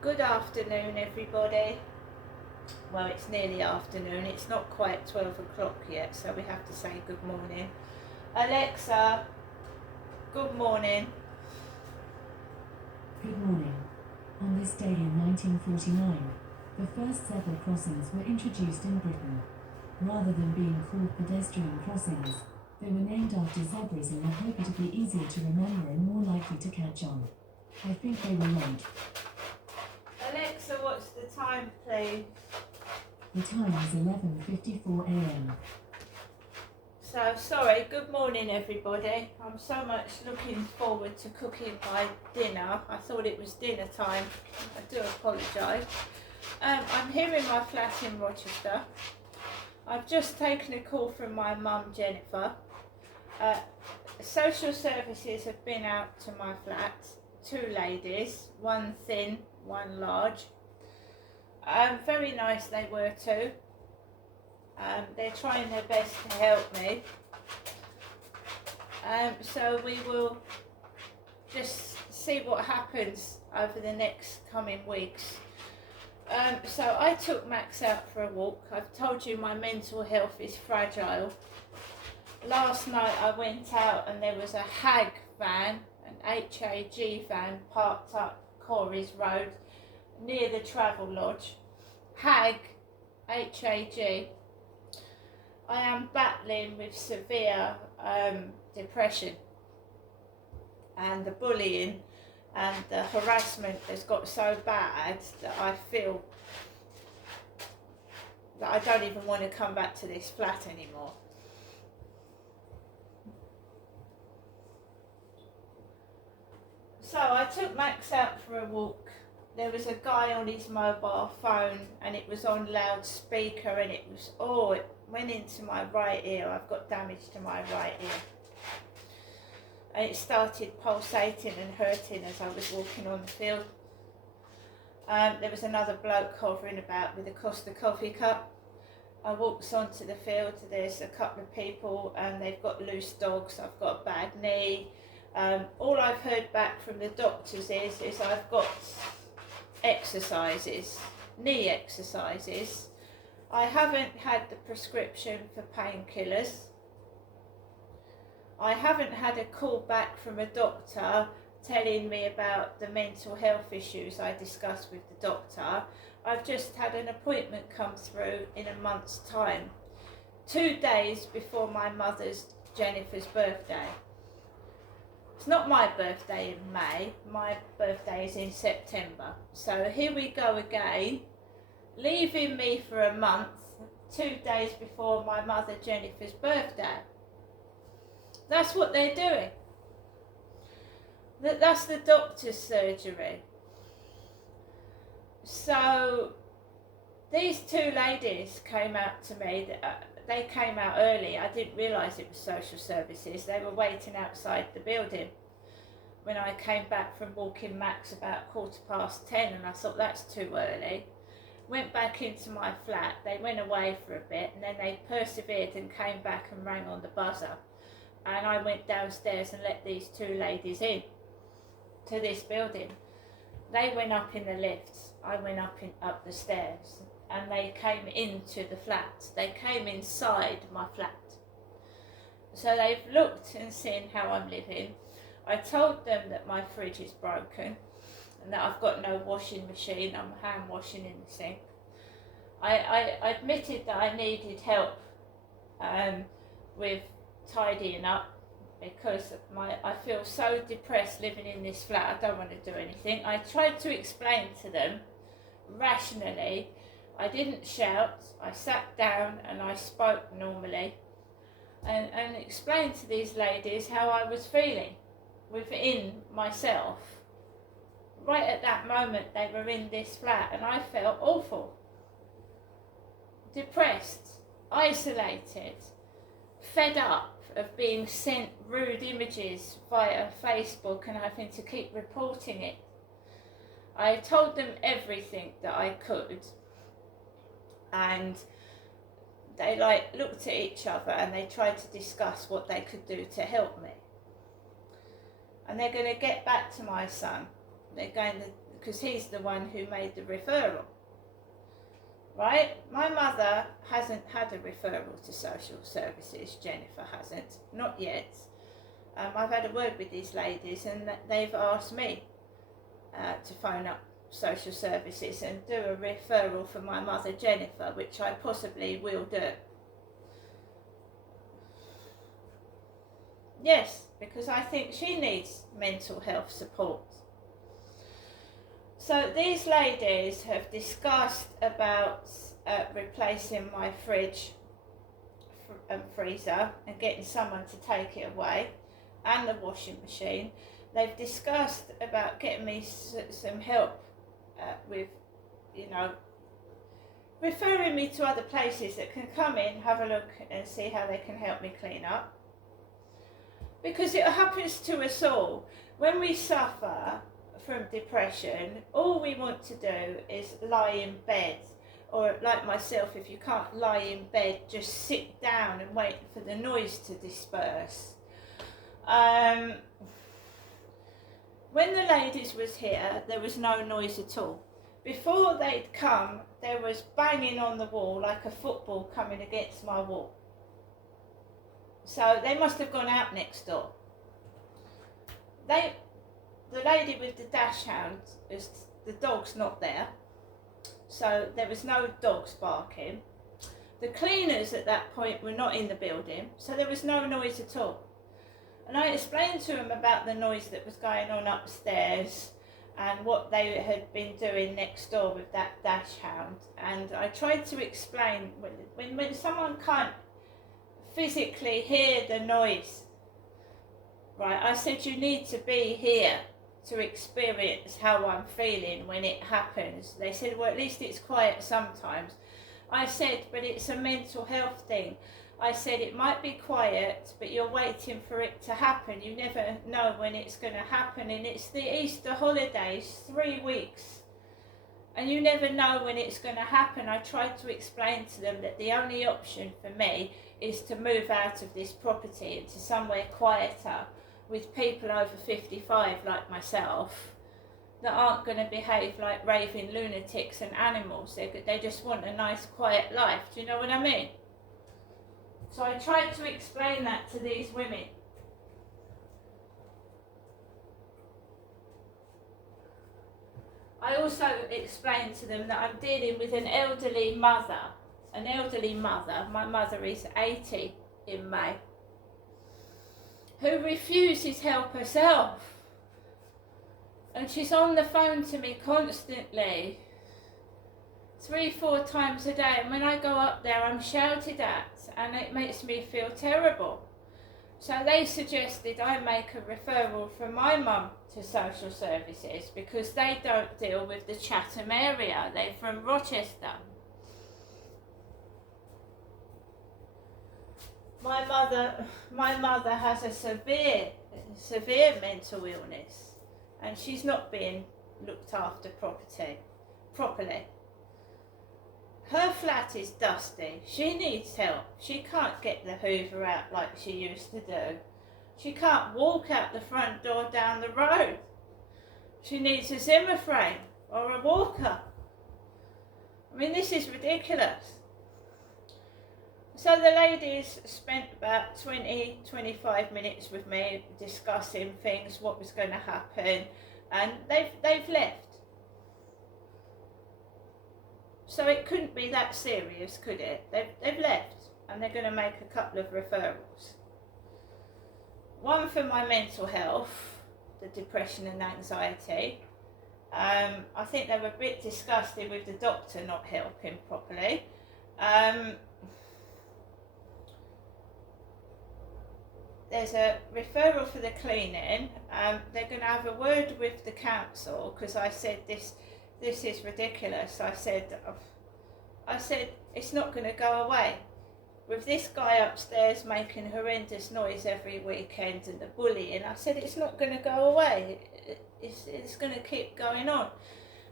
Good afternoon, everybody. Well, it's nearly afternoon. It's not quite 12 o'clock yet, so we have to say good morning. Alexa, good morning. Good morning. On this day in 1949, the first zebra crossings were introduced in Britain. Rather than being called pedestrian crossings, they were named after zebras in the hope it'd be easier to remember and more likely to catch on. I think they were right. Alexa, what's the time, please? The time is 11:54 a.m. So, sorry, good morning, everybody. I'm so much looking forward to cooking my dinner. I thought it was dinner time. I do apologise. I'm here in my flat in Rochester. I've just taken a call from my mum, Jennifer. Social services have been out to my flat, two ladies, one thin, one large. Very nice they were too. They're trying their best to help me. So we will just see what happens over the next coming weeks. So I took Max out for a walk. I've told you my mental health is fragile. Last night I went out and there was a HAG van, an HAG van, parked up Corey's Road near the Travel Lodge. HAG, H-A-G. I am battling with severe depression, and the bullying and the harassment has got so bad that I feel that I don't even want to come back to this flat anymore. So I took Max out for a walk. There was a guy on his mobile phone and it was on loudspeaker and it went into my right ear. I've got damage to my right ear. And it started pulsating and hurting as I was walking on the field. There was another bloke hovering about with a Costa coffee cup. I walked onto the field. There's a couple of people and they've got loose dogs. I've got a bad knee. All I've heard back from the doctors is I've got exercises, knee exercises. I haven't had the prescription for painkillers. I haven't had a call back from a doctor telling me about the mental health issues I discussed with the doctor. I've just had an appointment come through in a month's time, 2 days before my mother's, Jennifer's, birthday. It's not my birthday in May, my birthday is in September. So here we go again, leaving me for a month, 2 days before my mother Jennifer's birthday. That's what they're doing. That's the doctor's surgery. So these two ladies came out to me. They came out early. I didn't realise it was social services. They were waiting outside the building when I came back from walking Max about 10:15, and I thought that's too early. Went back into my flat. They went away for a bit and then they persevered and came back and rang on the buzzer. And I went downstairs and let these two ladies in to this building. They went up in the lifts. I went up the stairs. And they came into the flat. They came inside my flat. So they've looked and seen how I'm living. I told them that my fridge is broken and that I've got no washing machine. I'm hand washing in the sink. I admitted that I needed help with tidying up because I feel so depressed living in this flat. I don't want to do anything. I tried to explain to them rationally. I didn't shout, I sat down and I spoke normally and explained to these ladies how I was feeling within myself. Right at that moment they were in this flat and I felt awful, depressed, isolated, fed up of being sent rude images via Facebook and having to keep reporting it. I told them everything that I could. And they looked at each other and they tried to discuss what they could do to help me. And they're going to get back to my son. They're going to because he's the one who made the referral. Right? My mother hasn't had a referral to social services. Jennifer hasn't, not yet. I've had a word with these ladies, and they've asked me to phone up social services and do a referral for my mother Jennifer, which I possibly will do. Yes, because I think she needs mental health support. So these ladies have discussed about replacing my fridge and freezer and getting someone to take it away, and the washing machine. They've discussed about getting me some help with, referring me to other places that can come in, have a look and see how they can help me clean up. Because it happens to us all. When we suffer from depression, all we want to do is lie in bed, or like myself, if you can't lie in bed, just sit down and wait for the noise to disperse. When the ladies was here, there was no noise at all. Before they'd come, there was banging on the wall like a football coming against my wall. So they must have gone out next door. The lady with the dash hound, the dog's not there, so there was no dogs barking. The cleaners at that point were not in the building, so there was no noise at all. And I explained to them about the noise that was going on upstairs and what they had been doing next door with that dash hound. And I tried to explain when someone can't physically hear the noise, right, I said you need to be here to experience how I'm feeling when it happens. They said, well, at least it's quiet sometimes. I said, but it's a mental health thing. I said, it might be quiet, but you're waiting for it to happen. You never know when it's going to happen. And it's the Easter holidays, 3 weeks. And you never know when it's going to happen. I tried to explain to them that the only option for me is to move out of this property into somewhere quieter with people over 55 like myself that aren't going to behave like raving lunatics and animals. They just want a nice quiet life. Do you know what I mean? So I tried to explain that to these women. I also explained to them that I'm dealing with an elderly mother. My mother is 80 in May, who refuses help herself. And she's on the phone to me constantly, 3-4 times a day. And when I go up there, I'm shouted at, and it makes me feel terrible. So they suggested I make a referral from my mum to social services because they don't deal with the Chatham area. They're from Rochester. My mother has a severe mental illness, and she's not being looked after properly. Her flat is dusty. She needs help. She can't get the Hoover out like she used to do. She can't walk out the front door down the road. She needs a Zimmer frame or a walker. I mean, this is ridiculous. So the ladies spent about 20-25 minutes with me discussing things, what was going to happen, and they've left. So it couldn't be that serious, could it? They've left, and they're going to make a couple of referrals. One for my mental health, the depression and anxiety. I think they were a bit disgusted with the doctor not helping properly. There's a referral for the cleaning. They're going to have a word with the council because I said this is ridiculous. I said it's not going to go away. With this guy upstairs making horrendous noise every weekend and the bullying, I said it's not going to go away. It's going to keep going on.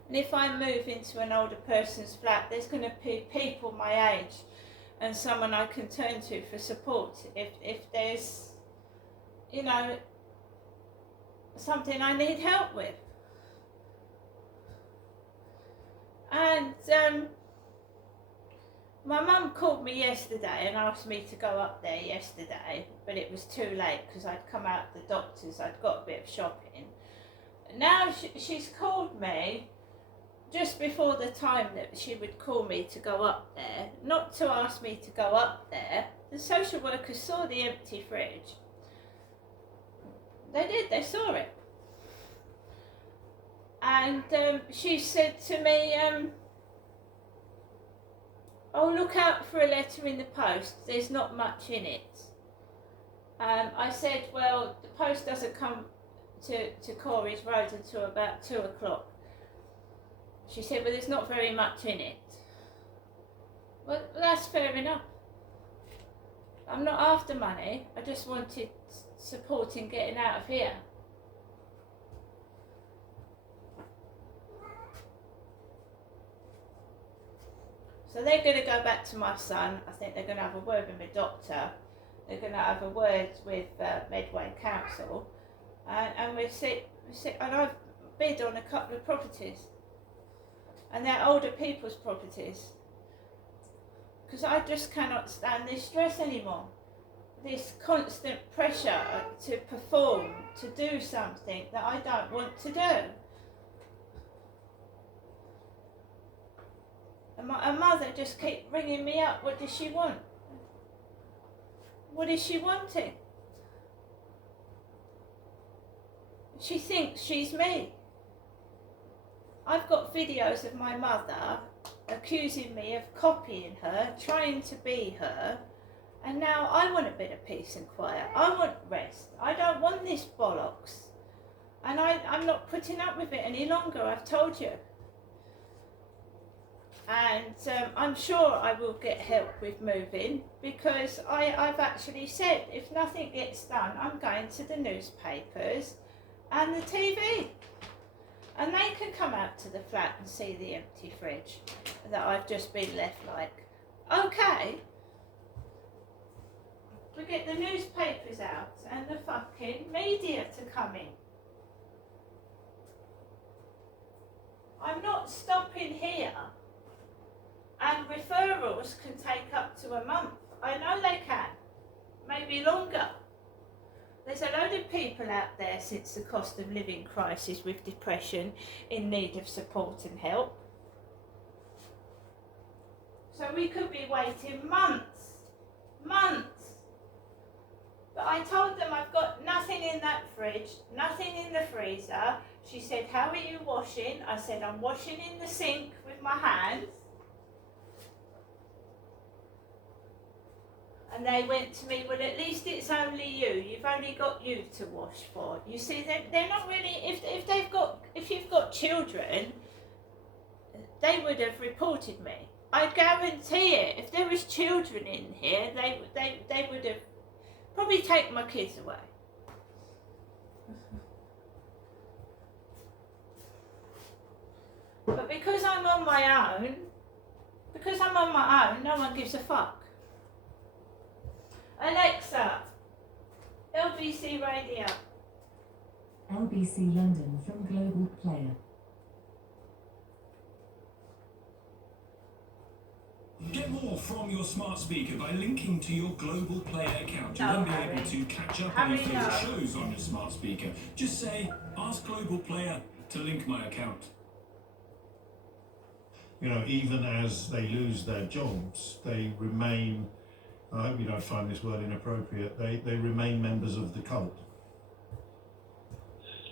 And if I move into an older person's flat, there's going to be people my age and someone I can turn to for support if there's, something I need help with. And my mum called me yesterday and asked me to go up there yesterday, but it was too late because I'd come out the doctor's, I'd got a bit of shopping. Now she's called me just before the time that she would call me to go up there, not to ask me to go up there. The social workers saw the empty fridge. They did, they saw it. And she said to me, oh, look out for a letter in the post, there's not much in it. I said, well, the post doesn't come to Corey's Road until about 2 o'clock. She said, well, there's not very much in it. Well, that's fair enough. I'm not after money, I just wanted support in getting out of here. So they're going to go back to my son. I think they're going to have a word with my doctor. They're going to have a word with Medway Council. And we'll see, and I've bid on a couple of properties. And they're older people's properties. Because I just cannot stand this stress anymore. This constant pressure to perform, to do something that I don't want to do. And my mother just keeps ringing me up. What does she want? What is she wanting? She thinks she's me. I've got videos of my mother accusing me of copying her, trying to be her, and now I want a bit of peace and quiet. I want rest. I don't want this bollocks. And I'm not putting up with it any longer, I've told you. And I'm sure I will get help with moving, because I've actually said if nothing gets done, I'm going to the newspapers and the TV. And they can come out to the flat and see the empty fridge that I've just been left like. Okay. We get the newspapers out and the fucking media to come in. I'm not stopping here. And referrals can take up to a month. I know they can. Maybe longer. There's a load of people out there since the cost of living crisis with depression in need of support and help. So we could be waiting months. But I told them I've got nothing in that fridge, nothing in the freezer. She said, how are you washing? I said, I'm washing in the sink with my hands. And they went to me, well, at least it's only you. You've only got you to wash for. You see, they're not really, if you've got children, they would have reported me. I guarantee it. If there was children in here, they would have probably taken my kids away. But because I'm on my own, no one gives a fuck. Alexa, LBC Radio. LBC London from Global Player. Get more from your smart speaker by linking to your Global Player account. You'll then be able to catch up on your favourite shows on your smart speaker. Just say, ask Global Player to link my account. You know, even as they lose their jobs, they remain, I hope you don't find this word inappropriate, they remain members of the cult.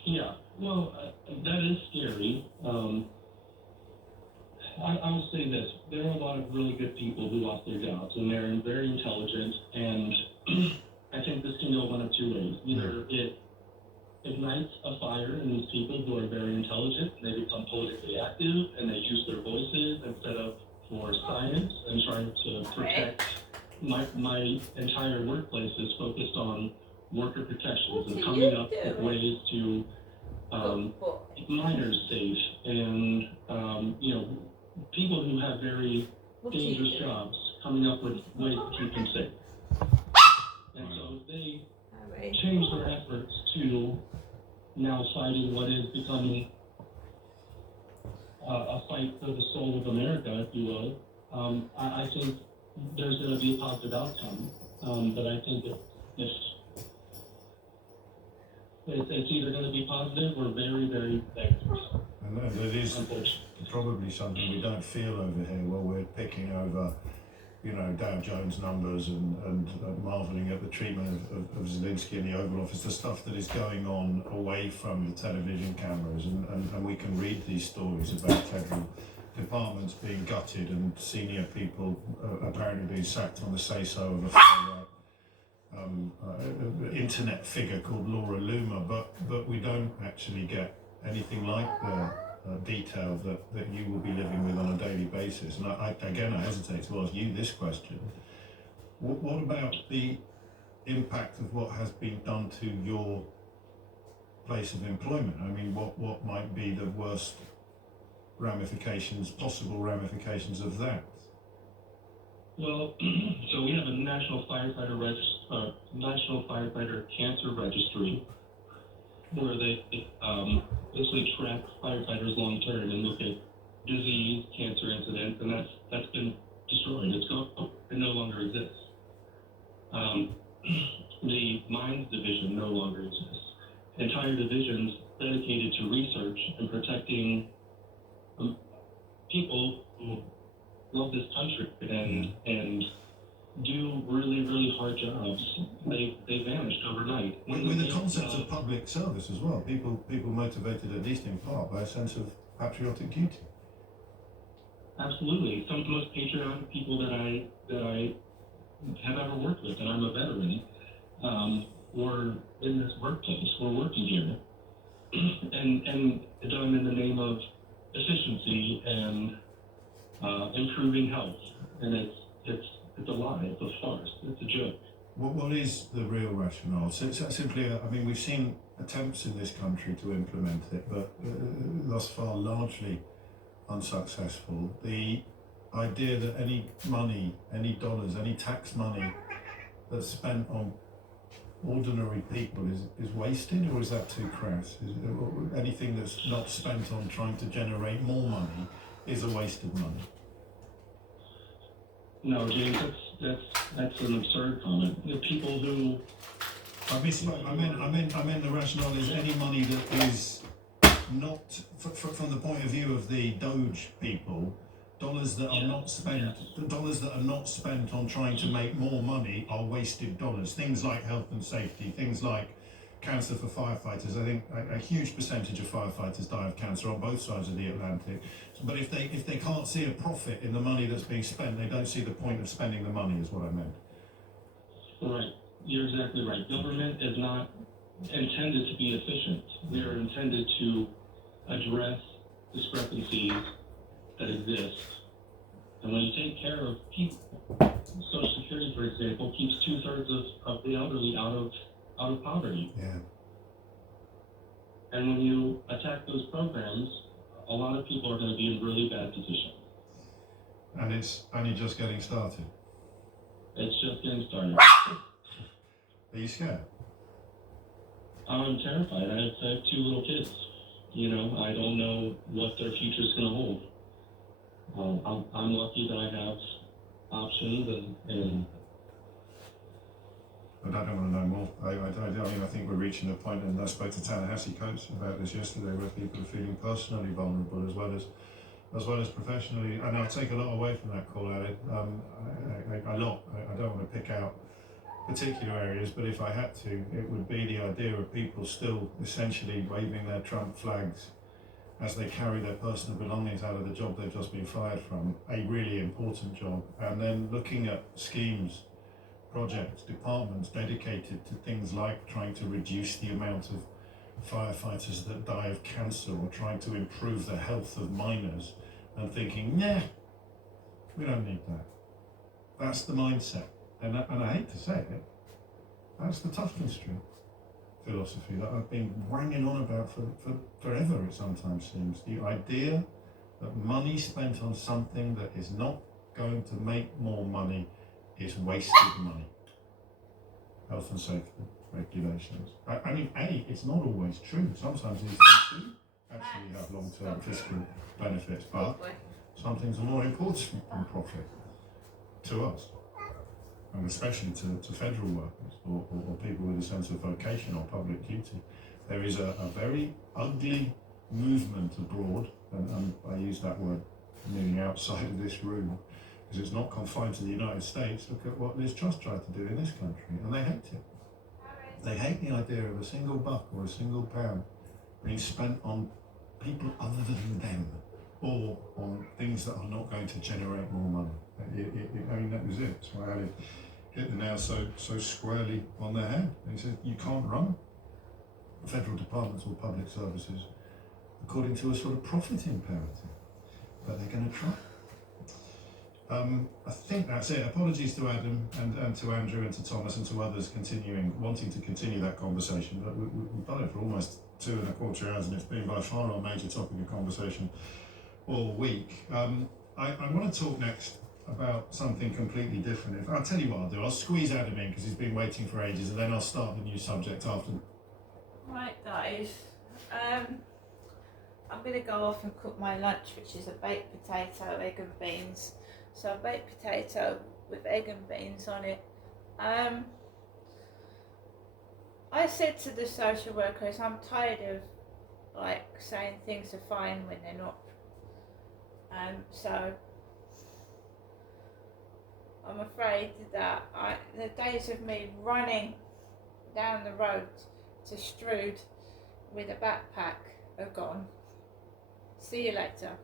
Yeah, well, that is scary. I will say this, there are a lot of really good people who lost their jobs, and they're very intelligent, and I think this can go one of two ways. Either it ignites a fire in these people who are very intelligent, and they become politically active, and they use their voices instead of for science and trying to protect. My entire workplace is focused on worker protections and coming up with ways to keep miners safe, and people who have very dangerous jobs coming up with ways to keep them safe. And so they change their efforts to now fighting what is becoming a fight for the soul of America, if you will, I think there's going to be a positive outcome. But I think if it's either going to be positive or very, very negative. And that is probably something we don't feel over here, where we're picking over, you know, Dow Jones numbers and marveling at the treatment of Zelensky in the Oval Office, the stuff that is going on away from the television cameras. And we can read these stories about federal departments being gutted and senior people apparently being sacked on the say-so of a far-right internet figure called Laura Loomer, but we don't actually get anything like the detail that you will be living with on a daily basis. And I hesitate to ask you this question. What about the impact of what has been done to your place of employment? I mean, what might be the worst possible ramifications of that? Well, so we have a National Firefighter Cancer Registry, where they basically track firefighters long term and look at disease, cancer incidents, and that's been destroyed. It's gone. It no longer exists. The mines division no longer exists. Entire divisions dedicated to research and protecting people who love this country and do really, really hard jobs. They vanished overnight. With the concept of public service as well, people motivated at least in part by a sense of patriotic duty. Absolutely, some of the most patriotic people that I have ever worked with, and I'm a veteran, were in this workplace. We're working here, and done in the name of efficiency and improving health, and it's a lie, it's a farce, it's a joke. What is the real rationale? So simply, I mean, we've seen attempts in this country to implement it, but thus far largely unsuccessful. The idea that any money, any dollars, any tax money that's spent on ordinary people is wasted, or is that too crass? Anything that's not spent on trying to generate more money is a waste of money? No, James, that's an absurd comment. The people who I meant the rationale is any money that is not, from the point of view of the Doge people, dollars that are not spent, the dollars that are not spent on trying to make more money are wasted dollars. Things like health and safety, things like cancer for firefighters. I think a huge percentage of firefighters die of cancer on both sides of the Atlantic. But if they can't see a profit in the money that's being spent, they don't see the point of spending the money, is what I meant. Right, you're exactly right. Government is not intended to be efficient. They're intended to address discrepancies that exist. And when you take care of people, Social Security, for example, keeps 2/3 of the elderly out of poverty. Yeah. And when you attack those programs, a lot of people are going to be in really bad position. And it's only just getting started. It's just getting started. Are you scared? I'm terrified. I have 2 little kids. You know, I don't know what their future is going to hold. I'm lucky that I have options and But I don't want to know more. I think we're reaching a point, and I spoke to Tallahassee coach about this yesterday, where people are feeling personally vulnerable as well as professionally. And I'll take a lot away from that call, Ali. I don't want to pick out particular areas, but if I had to, it would be the idea of people still essentially waving their Trump flags as they carry their personal belongings out of the job they've just been fired from, a really important job, and then looking at schemes, projects, departments dedicated to things like trying to reduce the amount of firefighters that die of cancer, or trying to improve the health of miners, and thinking, nah, we don't need that. That's the mindset. And I hate to say it, that's the Tufton Street philosophy that I've been wanging on about for forever, it sometimes seems. The idea that money spent on something that is not going to make more money is wasted money. Health and safety regulations. I mean, it's not always true. Sometimes these things do actually have long-term fiscal benefits, but some things are more important than profit to us, and especially to federal workers or people with a sense of vocation or public duty. There is a very ugly movement abroad, and I use that word meaning outside of this room, because it's not confined to the United States. Look at what Liz Truss tried to do in this country, and they hate it. They hate the idea of a single buck or a single pound being spent on people other than them, or on things that are not going to generate more money. I mean, that was it. That's why Ali hit the nail so squarely on their head. He said, you can't run federal departments or public services according to a sort of profit imperative, but they're going to try. I think that's it. Apologies to Adam and to Andrew and to Thomas and to others wanting to continue that conversation, but we've done it for almost 2.25 hours, and it's been by far our major topic of conversation all week. I want to talk next about something completely different. I'll tell you what I'll do. I'll squeeze Adam in because he's been waiting for ages, and then I'll start the new subject after. Right, guys. I'm going to go off and cook my lunch, which is a baked potato, egg and beans. So a baked potato with egg and beans on it. I said to the social workers, I'm tired of saying things are fine when they're not. So I'm afraid that the days of me running down the road to Strood with a backpack are gone. See you later.